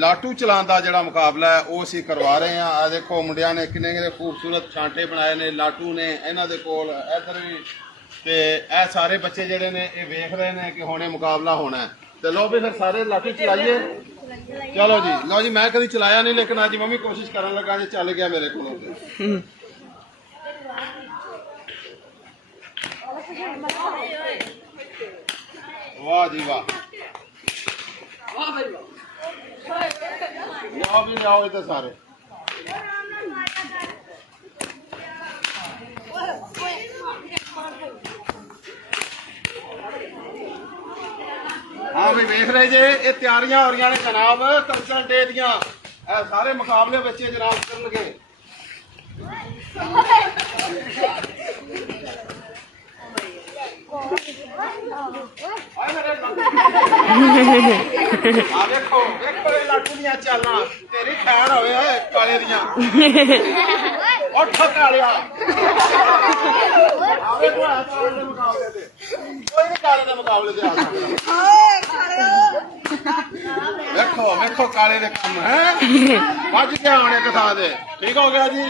ਲਾਟੂ ਚਲਾਉਣ ਦਾ ਜਿਹੜਾ ਮੁਕਾਬਲਾ ਹੈ ਉਹ ਅਸੀਂ ਕਰਵਾ ਰਹੇ ਹਾਂ। ਆ ਦੇਖੋ ਮੁੰਡਿਆਂ ਨੇ ਕਿੰਨੇ ਖੂਬਸੂਰਤ ਛਾਂਟੇ ਬਣਾਏ ਨੇ, ਲਾਟੂ ਨੇ ਇਹਨਾਂ ਦੇ ਕੋਲ, ਇੱਧਰ ਵੀ। ਤੇ ਇਹ ਸਾਰੇ ਬੱਚੇ ਜਿਹੜੇ ਨੇ ਇਹ ਵੇਖ ਰਹੇ ਨੇ ਕਿ ਹੁਣੇ ਮੁਕਾਬਲਾ ਹੋਣਾ। ਤੇ ਲਓ ਵੀ ਫਿਰ ਸਾਰੇ ਲਾਟੂ ਚਲਾਈਏ। ਚਲੋ ਜੀ, ਲਓ ਜੀ। ਮੈਂ ਕਦੀ ਚਲਾਇਆ ਨਹੀਂ, ਲੇਕਿਨ ਅੱਜ ਮੰਮੀ ਕੋਸ਼ਿਸ਼ ਕਰਨ ਲੱਗਾ ਜੇ ਚੱਲ ਗਿਆ ਮੇਰੇ ਕੋਲੋਂ। ਵਾਹ ਜੀ ਵਾਹ, ਲਿਆਓ ਵੀ ਲਿਆਓ ਇੱਥੇ ਸਾਰੇ। हाँ भी वेख रहे जे ये तैयारियां हो रही ने जनाब कल्चरल डे दियां। सारे मुकाबले बच्चे जनाब करनगे। देखो देखो ये लाटू दियां चालां तेरी खैर होवे काले दियां। उठ कालिया आवे को काले दे मुकाबले ते कोई नहीं काले दे मुकाबले ते आ सकदा। देखो देखो काले दे कम है वज के आने कथा दे। ठीक हो गया जी।